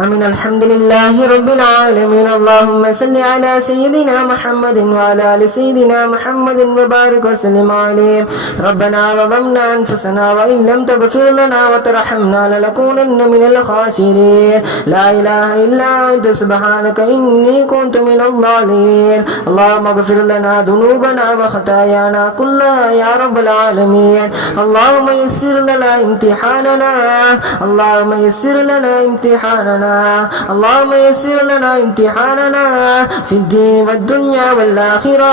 أمين الحمد لله رب العالمين. اللهم صل على سيدنا محمد وعلى آل سيدنا محمد وبارك وسلم عليه. ربنا ظلمنا أنفسنا وإن لم تغفر لنا وترحمنا لنكونن من الخاسرين. لا إله إلا أنت سبحانك إني كنت من الظالمين. اللهم اغفر لنا ذنوبنا وخطايانا كلها يا رب العالمين. اللهم يسر لنا امتحاننا. اللهم يسر لنا امتحاننا. اللهم يسر لنا امتحاننا في الدين والدنيا والآخرة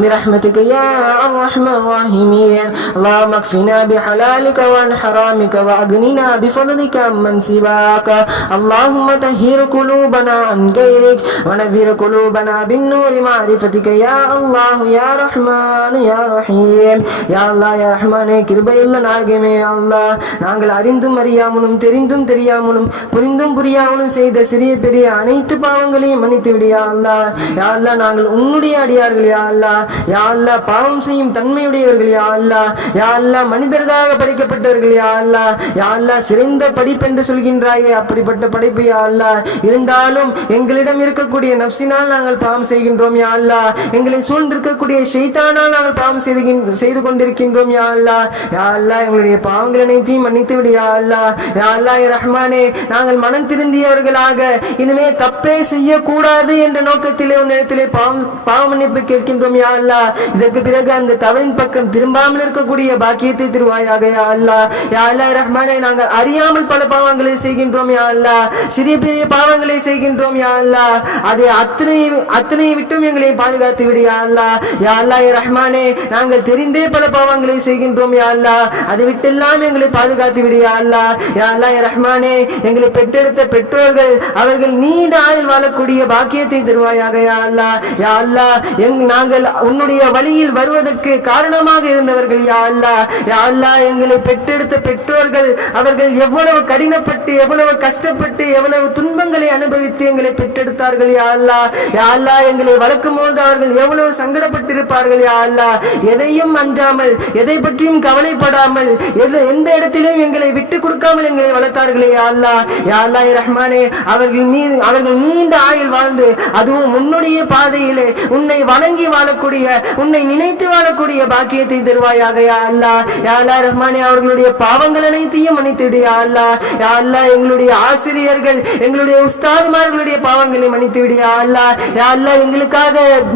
برحمتك يا أرحم الراحمين اللهم اكفنا بحلالك وعن حرامك وأغننا بفضلك عمن سواك اللهم طهر قلوبنا عن غيرك ونذر قلوبنا بالنور معرفتك يا الله يا رحمن يا رحيم يا الله يا رحمن கிருபையுள்ள நாயகமே யா அல்லாஹ் நாங்கள் அறிந்தும் அறியாமலும் தெரிந்தும் தெரியாமலும் புரிந்தும் புரியாமலும் செய்த சிறிய பெரிய அனைத்து பாவங்களையும் மன்னித்து விடியா அல்லா. யா அல்லா நாங்கள் உன்னுடைய அடியார்கள் யா அல்லா. யா அல்லா பாவம் செய்யும் தன்மையுடையவர்கள் யா அல்லா. யா அல்லா மனிதர்களாக படைக்கப்பட்டவர்கள் யா அல்லா. யா அல்லா சிறந்த படிப்பென்று சொல்கின்றாயே அப்படிப்பட்ட படைப்பு யா அல்லா. இருந்தாலும் எங்களிடம் இருக்கக்கூடிய நப்சினால் நாங்கள் பாவம் செய்கின்றோம் யா அல்லா. எங்களை சூழ்ந்திருக்கக்கூடிய ஷைத்தானால் நாங்கள் பாவம் செய்து செய்து கொண்டிருக்கின்றோம் யா அல்லா. யா அல்லா எங்களுடைய பாவங்கள் அனைத்தையும் மன்னித்து விடு யா அல்லா. யா அல்லா ரஹ்மானே நாங்கள் மனம் திருந்தியவர்களாக இனிமே தப்பே செய்யக்கூடாது என்ற நோக்கத்திலே உன்னிடத்திலே பாவம் பாவ மன்னிப்பு கேட்கின்றோம் யா அல்லா. இதற்கு பிறகு அந்த தவறின் பக்கம் திரும்பாமல் இருக்கக்கூடிய பாக்கியத்தை திருவாயாக யா அல்லா. யா அல்லா ரஹ்மானை நாங்கள் அறியாமல் பல பாவங்களை செய்கின்றோம் யா அல்லா. சிறிய பெரிய பாவங்களை செய்கின்றோம் யா அல்லா. அதை அத்தனை அத்தனை விட்டும் எங்களை பாதுகாத்து விடு யா அல்லா. யா அல்லா ரஹ்மானே நாங்கள் தெரிந்தே பல பாவங்களை செய்கின்றோம் யா அல்லா. அதை விட்டெல்லாம் எங்களை பாதுகாத்து விடு யா அல்லா. யா அல்லா ரஹ்மானே எங்களை பெற்றெடுத்த பெற்றோர்கள் அவர்கள் நீண்ட ஆயுள் வாழக்கூடிய பாக்கியத்தை தருவாயாக யா அல்லா யா அல்லா எங் நாங்கள் உன்னுடைய வழியில் வருவதற்கு காரணமாக இருந்தவர்கள் யா அல்லா யா அல்லா எங்களை பெற்றெடுத்த பெற்றோர்கள் அவர்கள் எவ்வளவு கடினப்பட்டு எவ்வளவு கஷ்டப்பட்டு எவ்வளவு துன்பங்களை அனுபவித்து எங்களை பெற்றெடுத்தார்கள் யா அல்லா யா அல்லா எங்களை வளர்க்கும் போது அவர்கள் எவ்வளவு சங்கடப்பட்டிருப்பார்கள் யா அல்லா எதையும் அஞ்சாமல் எதை பற்றியும் கவலைப்படாமல் எது எந்த இடத்திலும் எங்களை விட்டு கொடுக்காமல் எங்களை வளர்த்தார்களே யா அல்லா யா அல்லா ரஹ்மானே அவர்கள் மீது அவர்கள் நீண்ட ஆயுள் வாழ்ந்து அதுவும் உன்னுடைய பாதையிலே உன்னை வணங்கி வாழக்கூடிய உன்னை நினைத்து வாழக்கூடிய பாக்கியத்தை தருவாயாக யா அல்லா. யா ரஹ்மானே அவர்களுடைய பாவங்கள் அனைத்தையும் மன்னித்து யா அல்லா. யா அல்லா எங்களுடைய ஆசிரியர்கள் எங்களுடைய உஸ்தாதுமார்களுடைய பாவங்களை மன்னித்து விடு யா அல்லா. யா அல்லா எங்களுக்காக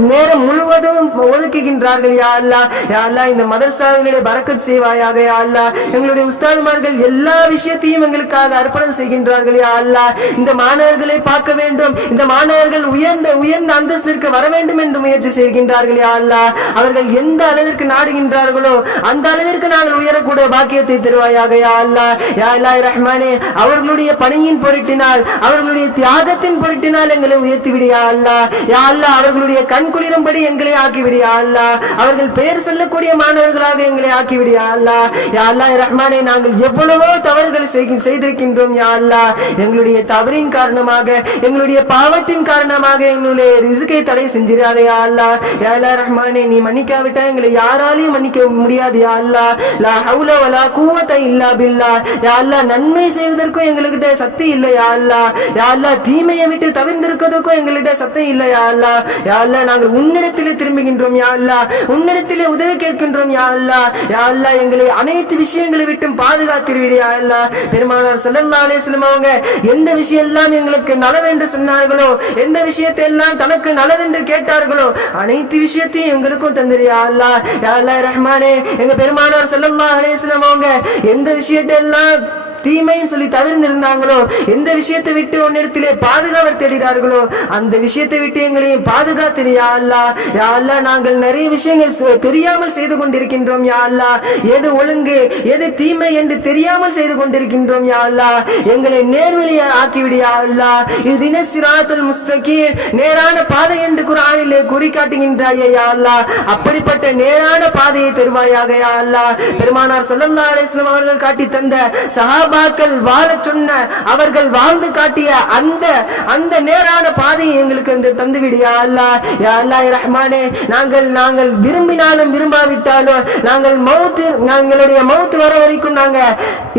நேரம் முழுவதும் ஒதுக்குகின்றார்கள் யா அல்லா. யா அல்லா இந்த மதரசாவினுடைய பறக்கத் செய்வாயாக யா அல்லா. எங்களுடைய உஸ்தாதுமார்கள் எல்லா விஷயத்தையும் எங்களுக்காக அர்ப்பணம் செய்கின்றார்கள் யா அல்லா. இந்த மாணவர்களை பார்க்க வேண்டும். இந்த மாணவர்கள் உயர்ந்த உயர்ந்த அந்தஸ்திற்கு வர வேண்டும் என்று முயற்சி செய்கின்றார்கள் யா அல்லா. அவர்கள் எந்த அளவிற்கு நாடுகின்றார்களோ அந்த அளவிற்கு நாங்கள் உயரக்கூடிய பாக்கியத்தை தருவாயாக யா அல்லா. யா அல்லா ரஹ்மானே அவர்களுடைய பணியின் பொருட்டினால் அவர்களுடைய தியாகத்தின் பொருட்டினால் எங்களை உயர்த்தி விடியா அல்லா. யா அல்லா அவர்களுடைய கண் குளிரும்படி எங்களை ஆக்கி விடியா அல்லா. அவர்கள் பெயர் சொல்லக்கூடிய மாணவர்களாக எங்களை ஆக்கி விடியா அல்லா. யா அல்லா ரஹ்மானே நாங்கள் எவ்வளவோ தவறுகள் செய்திருக்கின்றோம் யா அல்லா. எங்களுடைய எங்களுடைய தவறின் காரணமாக எங்களுடைய பாவத்தின் காரணமாக எங்களுடைய ரிசுக்கை தடை செஞ்சிடாதே அல்லா. யாலா ரஹ்மானே நீ மன்னிக்காவிட்டா எங்களை யாராலையும் மன்னிக்க முடியாது யா அல்லா லா ஹவுல வலா கூவத்தை இல்லா பில்லா யா அல்லா நன்மை செய்வதற்கும் எங்ககிட்ட சக்தி இல்லை யா அல்லா யா அல்லா தீமையை விட்டு தவிர்ந்திருக்கிறதுக்கும் எங்ககிட்ட சக்தி இல்லை யா அல்லா யா அல்லா நாங்கள் உன்னிடத்திலே திரும்புகின்றோம் யா அல்லா உன்னிடத்திலே உதவி கேட்கின்றோம் யா அல்லா யா அல்லா எங்களை அனைத்து விஷயங்களை விட்டும் பாதுகாத்திருவிடு யா அல்லா பெருமானார் ஸல்லல்லாஹு அலைஹி அவங்க எந்த விஷயம் எல்லாம் எங்களுக்கு நலவென்று சொன்னார்களோ எந்த விஷயத்தை எல்லாம் தனக்கு நல்லதென்று கேட்டார்களோ அனைத்து விஷயத்தையும் எங்களுக்கும் தந்திரியா அல்லா. அல்லா ரஹ்மானே எங்க பெருமானார் செல்லம்மா அலைஹி அவங்க எந்த விஷயத்தை எல்லாம் தீமைன்னு சொல்லி தவிர்ந்திருந்தாங்களோ எந்த விஷயத்தை விட்டு உன்னிடத்திலே பாதுகாவ தேடுகிறார்களோ அந்த விஷயத்தை விட்டு எங்களையும் பாதுகாத்து யா அல்லா யா அல்லா நாங்கள் நிறைய விஷயங்கள் செ- தெரியாமல் செய்து கொண்டிருக்கின்றோம் யா அல்லா. எது ஒழுங்கு எது தீமை என்று தெரியாமல் செய்து கொண்டிருக்கின்றோம் யா அல்லா. எங்களை நேர்வழியை ஆக்கிவிடு யா அல்லா. இது தின சிராத்துல் முஸ்தகி நேரான பாதை என்று குரானிலே குறி காட்டுகின்றாயே யா அல்லா. அப்படிப்பட்ட நேரான பாதையை தருவாயாக யா அல்லா. பெருமானார் சொல்லல்லா அலிஸ்லாம் அவர்கள் காட்டி தந்த சஹாப் சஹாபாக்கள் வாழ சொன்ன அவர்கள் வாழ்ந்து காட்டிய அந்த அந்த நேரான பாதையை எங்களுக்கு அந்த தந்துவிடியா அல்லா யா அல்லா ரஹ்மானே நாங்கள் நாங்கள் விரும்பினாலும் விரும்பாவிட்டாலும் நாங்கள் மௌத்து நாங்களுடைய மௌத்து வர வரைக்கும் நாங்க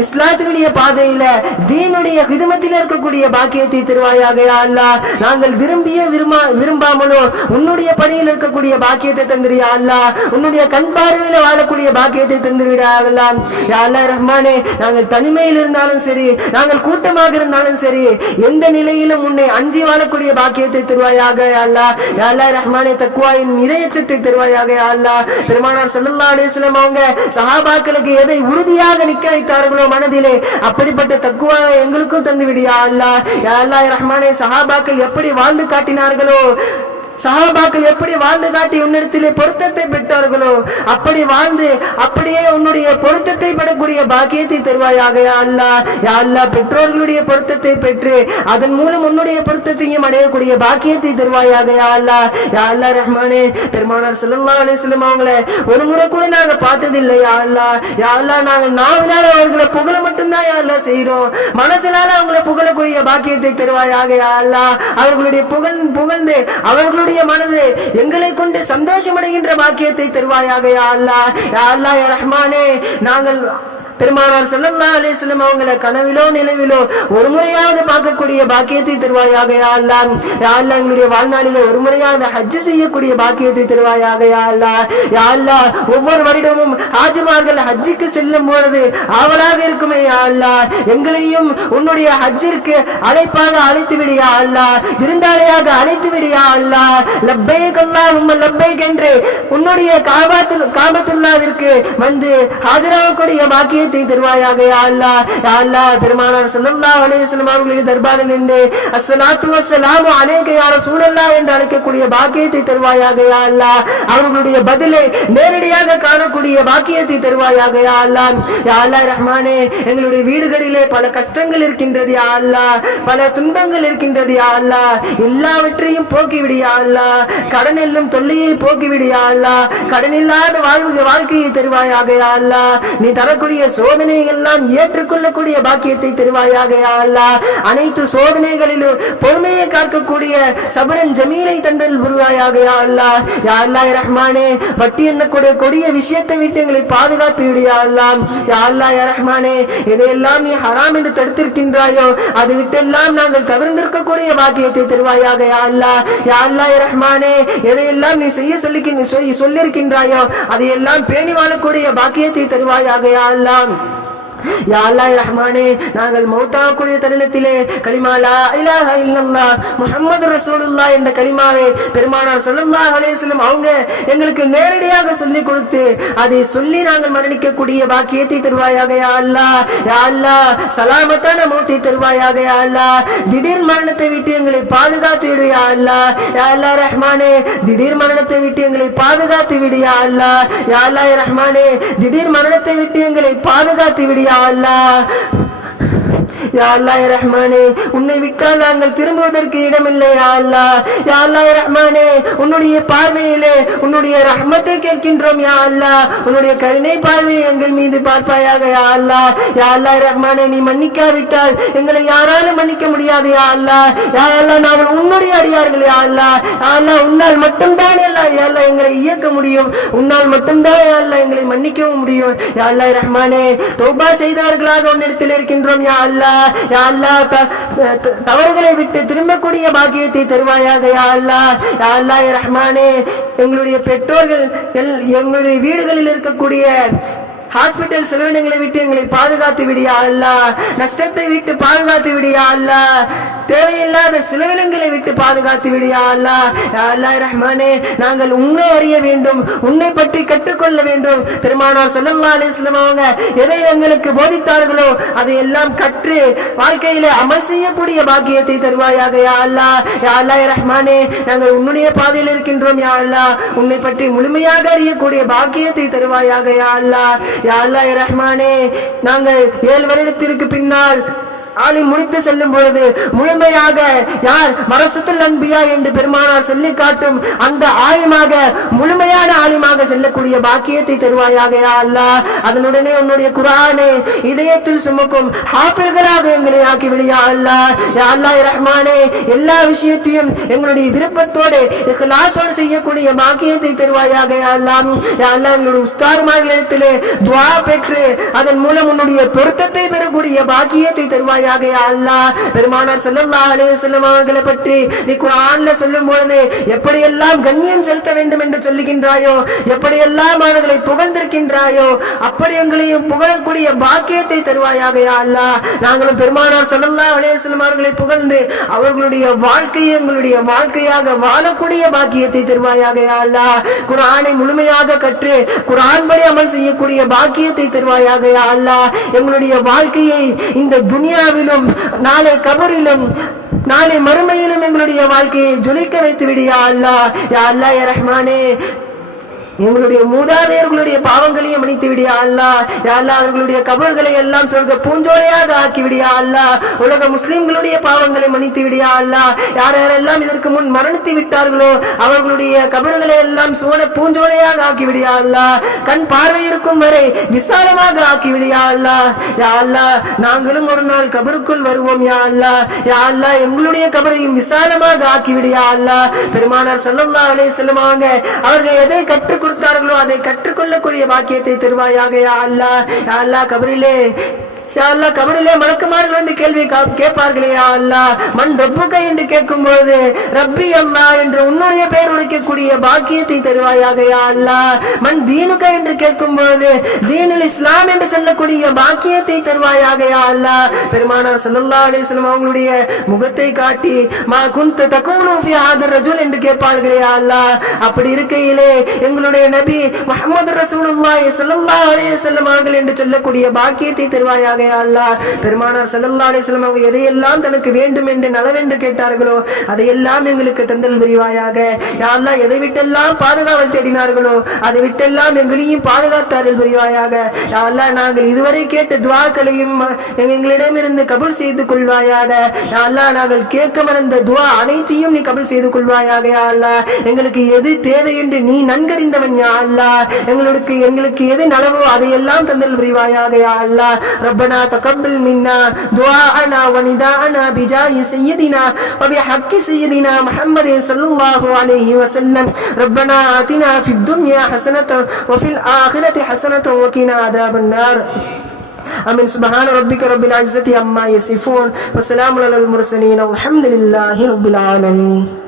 இஸ்லாத்தினுடைய பாதையில தீனுடைய ஹிதமத்தில் இருக்கக்கூடிய பாக்கியத்தை தருவாயாக. யா அல்லா நாங்கள் விரும்பிய விரும்பா விரும்பாமலோ உன்னுடைய பணியில் இருக்கக்கூடிய பாக்கியத்தை தந்திரியா அல்லா உன்னுடைய கண் பார்வையில வாழக்கூடிய பாக்கியத்தை தந்துவிடா அல்லா யா அல்லா ரஹ்மானே நாங்கள் தனிமையில் இருந்தாலும் சரி நாங்கள் கூட்டமாக இருந்தாலும் சரி எந்த நிலையிலும் உன்னை அஞ்சி வாழக்கூடிய பாக்கியத்தை தருவாயாக அல்லா அல்லா ரஹ்மானே தக்குவாயின் இரையச்சத்தை தருவாயாக அல்லா பெருமானார் சல்லா அலைஹி அவங்க சஹாபாக்களுக்கு எதை உறுதியாக நிக்க வைத்தார்களோ மனதிலே அப்படிப்பட்ட தக்குவா எங்களுக்கும் தந்து விடியா அல்லா அல்லா ரஹ்மானே சஹாபாக்கள் எப்படி வாழ்ந்து காட்டினார்களோ சஹாபாக்கள் எப்படி வாழ்ந்து காட்டி உன்னிடத்திலே பொருத்தத்தை பெற்றார்களோ அப்படி வாழ்ந்து அப்படியே உன்னுடைய பொருத்தத்தை பெறக்கூடிய பாக்கியத்தை தருவாயாக. யா யா அல்லா பெற்றோர்களுடைய பொருத்தத்தை பெற்று அதன் மூலம் உன்னுடைய பொருத்தத்தையும் அடையக்கூடிய பாக்கியத்தை தருவாயாக. யா அல்லா யா அல்லாஹ் ரஹ்மானே பெருமானார் ஸல்லல்லாஹு அலிஸ்லம் அவங்கள ஒரு முறை கூட நாங்க பார்த்ததில்லை. யா அல்லா யா அல்லாஹ் நாங்க நாவினால அவர்களை புகழ மட்டும்தான் யா அல்லாஹ் செய்றோம். மனசினால அவங்கள புகழக்கூடிய பாக்கியத்தை தருவாயாக. யா அல்லா அவர்களுடைய புகழ் புகழ்ந்து அவர்களுடைய மனது எங்களை கொண்டு சந்தோஷமடைகின்ற பாக்கியத்தை தருவாயாக யா அல்லாஹ். யா அல்லாஹ் ரஹ்மானே. நாங்கள் பெருமானார் ஸல்லல்லாஹு அலைஹி வஸல்லம் அவங்கள கனவிலோ நினைவிலோ ஒரு முறையாவது பார்க்கக்கூடிய பாக்கியத்தை தருவாயாக அல்லா யா எங்களுடைய வாழ்நாளில ஒரு முறையாவது ஹஜ் செய்யக்கூடிய பாக்கியத்தை தருவாயாக யாழ்லா அல்லாஹ். ஒவ்வொரு வருடமும் ஹாஜிமார்கள் ஹஜ்ஜுக்கு செல்லும் பொழுது ஆவலாக இருக்குமே அல்லா எங்களையும் உன்னுடைய ஹஜ்ஜிற்கு அழைப்பாக அழைத்து விடியா அல்லா விருந்தாளியாக அழைத்து விடியா அல்லா அல்லாஹ். கல்லா உம்ம லப்பை என்று உன்னுடைய காபாத்துல் காபத்துல்லாவிற்கு வந்து ஆஜராகக்கூடிய பாக்கியத்தை தருவாயாக அல்லா அல்லா பெருமானார் ஸல்லல்லாஹு அலைஹி அவர்களின் தர்பாரில் நின்று அஸ்லாத்து வஸ்ஸலாமு அநேக யார சூழல்லா என்று அழைக்கக்கூடிய பாக்கியத்தை தருவாயாக அல்லா. அவர்களுடைய பதிலை நேரடியாக காணக்கூடிய பாக்கியத்தை தருவாயாக அல்லா. அல்லா ரஹ்மானே எங்களுடைய வீடுகளிலே பல கஷ்டங்கள் இருக்கின்றது அல்லா. பல துன்பங்கள் இருக்கின்றது அல்லா. எல்லாவற்றையும் போக்கிவிடியா அல்லா. கடன் எல்லும் தொல்லையை போக்கிவிடியா அல்லா. அல்லாஹ் கடன் இல்லாத வாழ்வு வாழ்க்கையை தருவாயாக அல்லா. நீ தரக்கூடிய சோதனை எல்லாம் ஏற்றுக்கொள்ளக்கூடிய பாக்கியத்தை தருவாயாக அனைத்து சோதனைகளிலும் பொறுமையை காக்கக்கூடிய சபரன் ஜமீலை தந்தல் புரிவாயாக அல்லா. யா அல்லா ரஹ்மானே வட்டி எண்ணக்கூடிய கொடிய விஷயத்தை விட்டு எங்களை பாதுகாத்து விடு யா யா யா ரஹ்மானே எதையெல்லாம் நீ ஹராம் என்று தடுத்திருக்கின்றாயோ அதை விட்டெல்லாம் நாங்கள் தவிர்ந்திருக்கக்கூடிய பாக்கியத்தை தருவாயாக யா யா அல்லா ரஹ்மானே எதையெல்லாம் நீ செய்ய சொல்லி சொல்லியிருக்கின்றாயோ அதையெல்லாம் பேணி வாழக்கூடிய பாக்கியத்தை தருவாயாக யா யா அல்லாஹ் ரஹ்மானே நாங்கள் மௌத்தாக்கூடிய தருணத்திலே கலிமா லா இலாஹ இல்லல்லாஹ் முஹம்மது ரசூலுல்லாஹ் என்ற கலிமாவை பெருமானார் ஸல்லல்லாஹு அலைஹி வஸல்லம் அவங்க எங்களுக்கு நேரடியாக சொல்லி கொடுத்து அதை சொல்லி நாங்கள் மரணிக்கக்கூடிய பாக்கியத்தை தருவாயாக யா அல்லாஹ் யா அல்லா சலாமத்தான மௌத்தை தருவாயாக யா அல்லாஹ் திடீர் மரணத்தை விட்டு எங்களை பாதுகாத்து விடு யா அல்லாஹ் யா அல்லா ரஹ்மானே திடீர் மரணத்தை விட்டு எங்களை பாதுகாத்து விடு யா அல்லாஹ் யா அல்லா ரஹ்மானே திடீர் மரணத்தை விட்டு எங்களை பாதுகாத்து விடு யா அல்லாஹ் யா ரஹ்மானே உன்னை விட்டால் நாங்கள் திரும்புவதற்கு இடமில்லை யா அல்லாஹ். யா அல்லாஹ் ரஹ்மானே உன்னுடைய பார்வையிலே உன்னுடைய ரஹ்மத்தை கேட்கின்றோம் யா அல்லா உன்னுடைய கருணை பார்வை எங்கள் மீது பார்ப்பாயாக யா அல்லா யா அல்லாஹ் ரஹ்மானே நீ மன்னிக்காவிட்டால் எங்களை யாராலும் மன்னிக்க முடியாது யா அல்லா யா அல்லா நாங்கள் உன்னுடைய அடியார்கள் யா அல்லா யா உன்னால் மட்டும்தான் அல்லா யா எங்களை இயக்க முடியும். உன்னால் மட்டும்தான் யா அல்லா எங்களை மன்னிக்கவும் முடியும். யா ரஹ்மானே தௌபா செய்தவர்களாக உன்னிடத்தில் இருக்கின்றோம் யா அல்லா யா அல்லாஹ் தவறுகளை விட்டு திரும்பக்கூடிய பாக்கியத்தை தருவாயாக யா அல்லா யா அல்லாஹ் ரஹ்மானே. எங்களுடைய பெற்றோர்கள் எல்- எங்களுடைய வீடுகளில் இருக்கக்கூடிய ஹாஸ்பிட்டல் செலவினங்களை விட்டு எங்களை பாதுகாத்து விடியா அல்ல. நஷ்டத்தை விட்டு பாதுகாத்து விடியா அல்ல. தேவையில்லாத செலவினங்களை விட்டு பாதுகாத்து விடியா அல்லா. யா அல்லாஹ் ரஹ்மானே நாங்கள் உன்னை அறிய வேண்டும் உன்னை பற்றி கற்றுக்கொள்ள வேண்டும். பெருமானார் ஸல்லல்லாஹு அலைஹி அவங்க எதை எங்களுக்கு போதித்தார்களோ அதை எல்லாம் கற்று வாழ்க்கையில அமல் செய்யக்கூடிய பாக்கியத்தை தருவாயாக யா அல்லாஹ் யா அல்லாஹ் ரஹ்மானே நாங்கள் உன்னுடைய பாதையில் இருக்கின்றோம் யா அல்லாஹ் உன்னை பற்றி முழுமையாக அறியக்கூடிய பாக்கியத்தை தருவாயாக யா அல்லாஹ் யா அல்லாஹ் ரஹ்மானே? நாங்கள் ஏழு வருடத்திற்கு பின்னால் ஆலிம் முடித்து செல்லும் பொழுது முழுமையாக யார் மரசத்தில் அன்பியா? என்று பெருமானார் சொல்லி காட்டும் அந்த ஆலிமாக முழுமையான ஆலிமாக செல்லக்கூடிய பாக்கியத்தை தருவாயாக யா அதனுடனே உன்னுடைய குரானை இதயத்தில் சுமக்கும் ஹாஃபில்களாக எங்களை ஆக்கி விடியா அல்லாஹ் யா அல்லாஹ் ரஹ்மானே எல்லா விஷயத்தையும் எங்களுடைய விருப்பத்தோடு இஹ்லாஸோடு செய்யக்கூடிய பாக்கியத்தை தருவாயாக யா அல்லா. யா அல்லாஹ் எங்களுடைய உஸ்தார்மார்களிடத்திலே துவா பெற்று அதன் மூலம் உன்னுடைய பொருத்தத்தை பெறக்கூடிய பாக்கியத்தை தருவாய் பெருமானார் அவர்களை பற்றி நீ சொல்லும் பொழுது எப்படியெல்லாம் கண்ணியம் செலுத்த வேண்டும் என்று சொல்லுகின்றாயோ எப்படியெல்லாம் அவர்களை புகழ்ந்திருக்கின்றாயோ அப்படி எங்களையும் புகழக்கூடிய பாக்கியத்தை தருவாயாக நாங்களும் பெருமானார் அவர்களை புகழ்ந்து அவர்களுடைய வாழ்க்கையை எங்களுடைய வாழ்க்கையாக வாழக்கூடிய பாக்கியத்தை தருவாயாக அல்லா அல்லாஹ். முழுமையாக கற்று குர்ஆன் படி அமல் செய்யக்கூடிய பாக்கியத்தை தருவாயாக யா எங்களுடைய வாழ்க்கையை இந்த துனியாவிலும் நாளை கபரிலும் நாளை மறுமையிலும் எங்களுடைய வாழ்க்கையை ஜொலிக்க வைத்து விடியா அல்லாஹ் யா அல்லா ரஹ்மானே. எங்களுடைய மூதாதையர்களுடைய பாவங்களையும் மன்னித்து விடியா அல்லா யாழ்லா அவர்களுடைய கபல்களை எல்லாம் சொல்க பூஞ்சோலையாக ஆக்கி விடியா அல்லா உலக முஸ்லிம்களுடைய பாவங்களை மன்னித்து விடியா அல்லா யார் யாரெல்லாம் இதற்கு முன் மரணித்து விட்டார்களோ அவர்களுடைய கபல்களை எல்லாம் சோன பூஞ்சோலையாக ஆக்கி விடியா அல்லா கண் பார்வை இருக்கும் வரை விசாலமாக ஆக்கி விடியா அல்லா யா அல்லா நாங்களும் ஒரு நாள் கபருக்குள் வருவோம் யா அல்லா யா அல்லா எங்களுடைய கபரையும் விசாலமாக ஆக்கி விடியா அல்லா பெருமானார் ஸல்லல்லாஹு அலே வஸல்லம் அவர்கள் எதை கற்றுக் கொடுத்தார்களோ அதை கற்றுக்கொள்ளக்கூடிய பாக்கியத்தை தருவாயாக. யா அல்லாஹ் யா அல்லாஹ் கபரிலே யா அல்லாஹ் கபரிலே மலக்குமார்கள் வந்து கேள்வி கா- கேட்பார்களே யா மண் ரப்புக என்று கேட்கும்போது ரப்பி அல்லா என்று உன்னுடைய பெயர் உரைக்கக்கூடிய பாக்கியத்தை தருவாயாக யா அல்லாஹ்? மண் தீனுக என்று கேட்கும்போது தீனுல் இஸ்லாம் என்று சொல்லக்கூடிய பாக்கியத்தை தருவாயாக யா அல்லாஹ்? பெருமானார் ஸல்லல்லாஹு அவங்களுடைய முகத்தை காட்டி மா குந்த தகூனு ஆதர் ரஜுல் என்று கேட்பார்களே யா அல்லாஹ்? அப்படி இருக்கையிலே எங்களுடைய நபி முகமது ரசூலுல்லாஹி ஸல்லல்லாஹு அலைஹி வஸல்லம் அவர்கள் என்று சொல்லக்கூடிய பாக்கியத்தை தருவாயாக யா அல்லாஹ் பெருமானார் செல்லல்லா அலைஹி வஸல்லம் அவங்க எதையெல்லாம் தனக்கு வேண்டும் என்று நலவென்று கேட்டார்களோ அதையெல்லாம் எங்களுக்கு தந்தல் புரிவாயாக. யா எதை விட்டெல்லாம் பாதுகாவல் தேடினார்களோ அதை விட்டெல்லாம் எங்களையும் பாதுகாத்தார்கள் புரிவாயாக. யா நாங்கள் இதுவரை கேட்ட துவாக்களையும் எங்களிடமிருந்து கபூல் செய்து கொள்வாயாக. யா நாங்கள் கேட்க மறந்த துவா அனைத்தையும் நீ கபூல் செய்து கொள்வாயாக யா எங்களுக்கு எது தேவை என்று நீ நன்கறிந்தவன் யா அல்லாஹ். எங்களுக்கு எங்களுக்கு எது நலவோ அதையெல்லாம் தந்தல் புரிவாயாக யா அல்லாஹ். تقبل منا دعاءنا ونداءنا بجاه سيدنا وبحق سيدنا محمد صلى الله عليه وسلم. ربنا آتنا في الدنيا حسنة وفي الآخرة حسنة وقنا عذاب النار. آمين. سبحان ربك رب العزة عما يصفون وسلام على المرسلين والحمد لله رب العالمين.